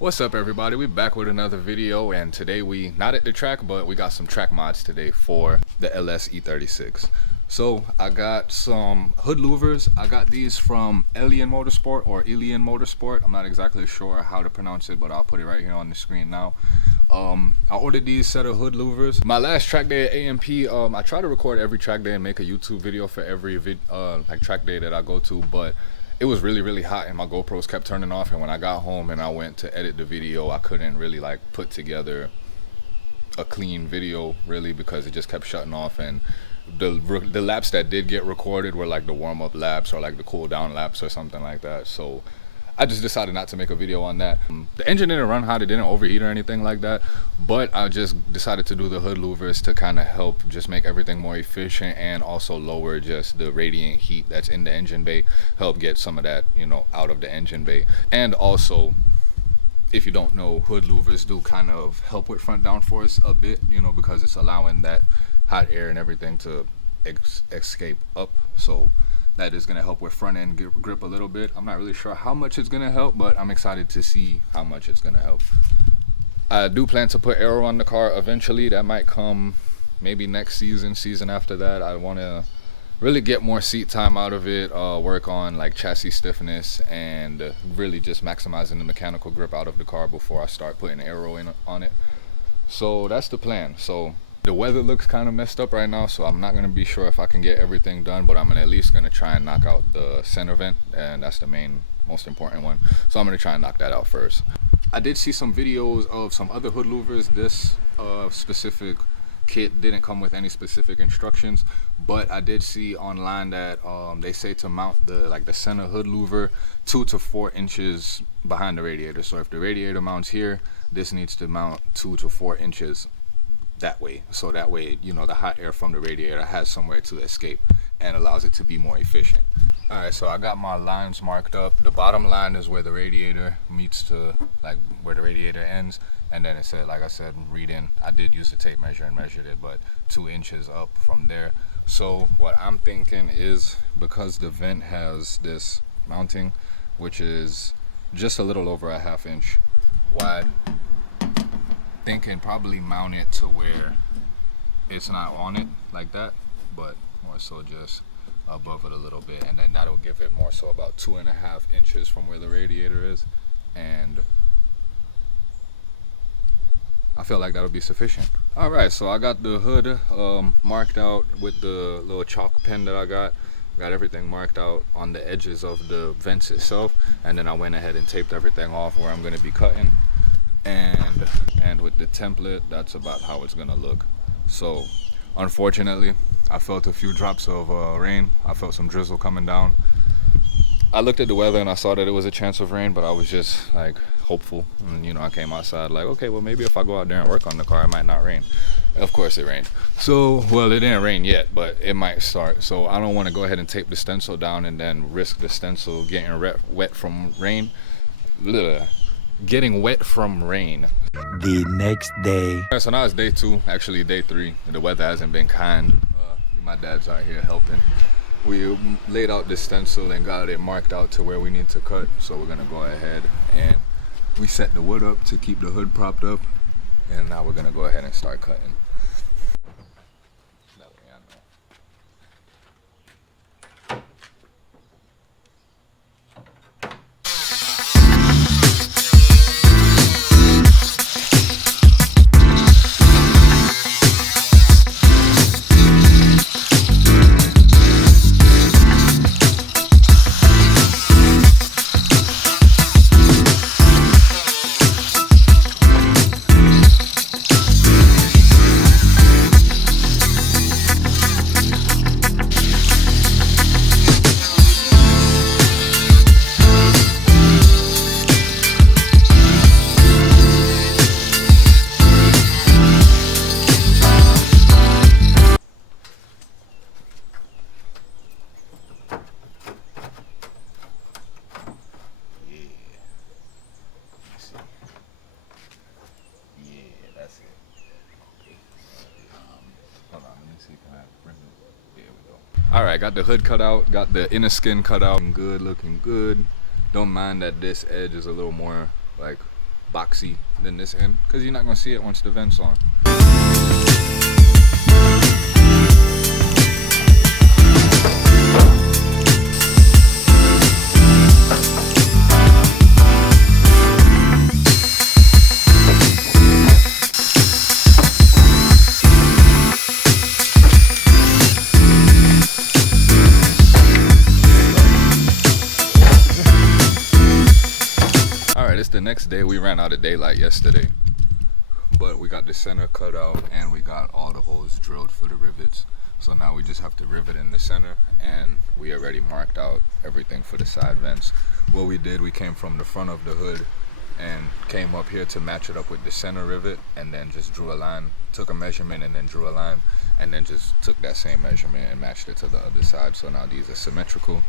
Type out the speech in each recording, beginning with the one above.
What's up, everybody? We're back with another video, and today we not at the track, but we got some track mods today for the LS E36. So I got some hood louvers. I got these from Elian Motorsport or Elian Motorsport. I'm not exactly sure how to pronounce it, but I'll put it right here on the screen now. I ordered these set of hood louvers. My last track day at AMP, I try to record every track day and make a YouTube video for every like track day that I go to, but it was really hot and my GoPros kept turning off, and when I got home and I went to edit the video, I couldn't really like put together a clean video really because it just kept shutting off, and the laps that did get recorded were like the warm-up laps or like the cool down laps or something like that. So I just decided not to make a video on that. The engine didn't run hot, it didn't overheat or anything like that, but I just decided to do the hood louvers to kind of help just make everything more efficient and also lower just the radiant heat that's in the engine bay, help get some of that, you know, out of the engine bay. And also, if you don't know, hood louvers do kind of help with front downforce a bit, you know, because it's allowing that hot air and everything to escape up. So that is going to help with front end grip a little bit. I'm not really sure how much it's going to help, but I'm excited to see how much it's going to help. I do plan to put aero on the car eventually. That might come maybe next season after that. I want to really get more seat time out of it, work on like chassis stiffness, and really just maximizing the mechanical grip out of the car before I start putting aero in on it. So that's the plan. So the weather looks kind of messed up right now, so I'm not going to be sure if I can get everything done, but I'm at least going to try and knock out the center vent, and that's the most important one. So I'm going to try and knock that out first. I did see some videos of some other hood louvers. This specific kit didn't come with any specific instructions, but I did see online that they say to mount the center hood louver 2 to 4 inches behind the radiator. So if the radiator mounts here, this needs to mount 2 to 4 inches that way, so that way, you know, the hot air from the radiator has somewhere to escape and allows it to be more efficient. All right, so I got my lines marked up. The bottom line is where the radiator meets to like where the radiator ends, and then it said, like I said, read in. I did use the tape measure and measured it, but 2 inches up from there. So what I'm thinking is, because the vent has this mounting, which is just a little over a 1/2 inch wide, thinking probably mount it to where it's not on it like that, but more so just above it a little bit, and then that'll give it more so about 2.5 inches from where the radiator is, and I feel like that'll be sufficient. All right, so I got the hood marked out with the little chalk pen that I got everything marked out on the edges of the vents itself, and then I went ahead and taped everything off where I'm going to be cutting, and with the template, that's about how it's gonna look. So unfortunately, I felt a few drops of rain. I felt some drizzle coming down. I looked at the weather and I saw that it was a chance of rain, but I was just like hopeful, and you know, I came outside like, okay, well, maybe if I go out there and work on the car, it might not rain. Of course it rained. So, well, it didn't rain yet, but it might start. So I don't want to go ahead and tape the stencil down and then risk the stencil getting wet from rain. Getting wet from rain. The next day. Right, so now it's day 2, actually day 3. The weather hasn't been kind. My dad's out here helping. We laid out the stencil and got it marked out to where we need to cut. So we're gonna go ahead and we set the wood up to keep the hood propped up, and now we're gonna go ahead and start cutting. All right, got the hood cut out, got the inner skin cut out. Looking good. Don't mind that this edge is a little more like boxy than this end, because you're not gonna see it once the vent's on. It's the next day. We ran out of daylight yesterday, but we got the center cut out and we got all the holes drilled for the rivets. So now we just have to rivet in the center, and we already marked out everything for the side vents. What we did, we came from the front of the hood and came up here to match it up with the center rivet, and then just drew a line, took a measurement and then drew a line, and then just took that same measurement and matched it to the other side. So now these are symmetrical.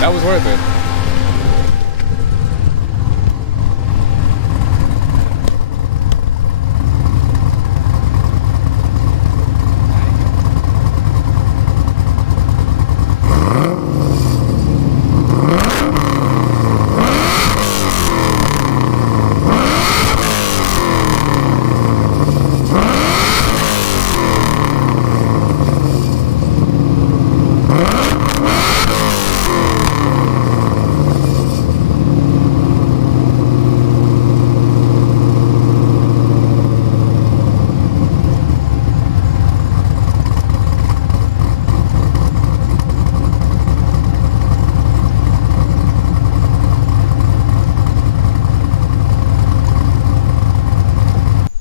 That was worth it.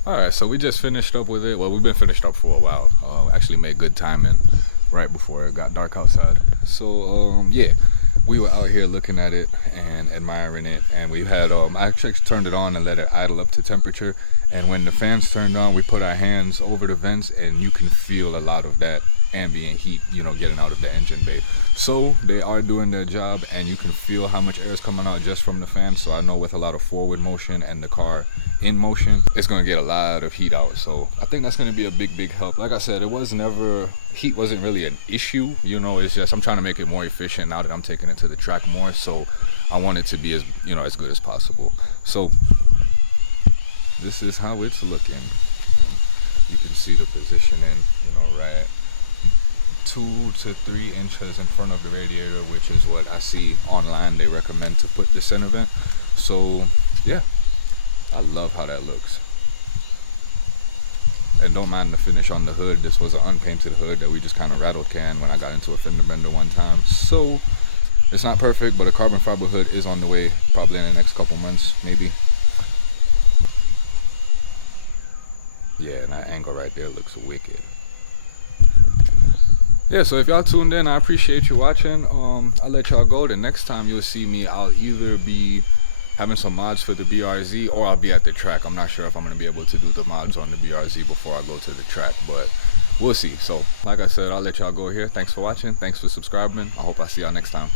Alright, so we just finished up with it. Well, we've been finished up for a while. Actually made good timing right before it got dark outside. So yeah, we were out here looking at it and admiring it, and we had I actually turned it on and let it idle up to temperature, and when the fans turned on, we put our hands over the vents, and you can feel a lot of that ambient heat, you know, getting out of the engine bay. So they are doing their job, and you can feel how much air is coming out just from the fan. So I know with a lot of forward motion and the car in motion, it's going to get a lot of heat out. So I think that's going to be a big help. Like I said, heat wasn't really an issue, you know. It's just I'm trying to make it more efficient now that I'm taking it to the track more, so I want it to be as, you know, as good as possible. So this is how it's looking, and you can see the positioning, you know, right 2 to 3 inches in front of the radiator, which is what I see online they recommend to put the center vent. So yeah, I love how that looks. And don't mind the finish on the hood. This was an unpainted hood that we just kind of rattled can when I got into a fender bender one time. So it's not perfect, but a carbon fiber hood is on the way, probably in the next couple months, maybe. Yeah, and that angle right there looks wicked. Yeah, so if y'all tuned in, I appreciate you watching. I'll let y'all go. The next time you'll see me, I'll either be having some mods for the BRZ, or I'll be at the track. I'm not sure if I'm going to be able to do the mods on the BRZ before I go to the track, but we'll see. So like I said, I'll let y'all go here. Thanks for watching. Thanks for subscribing. I hope I see y'all next time.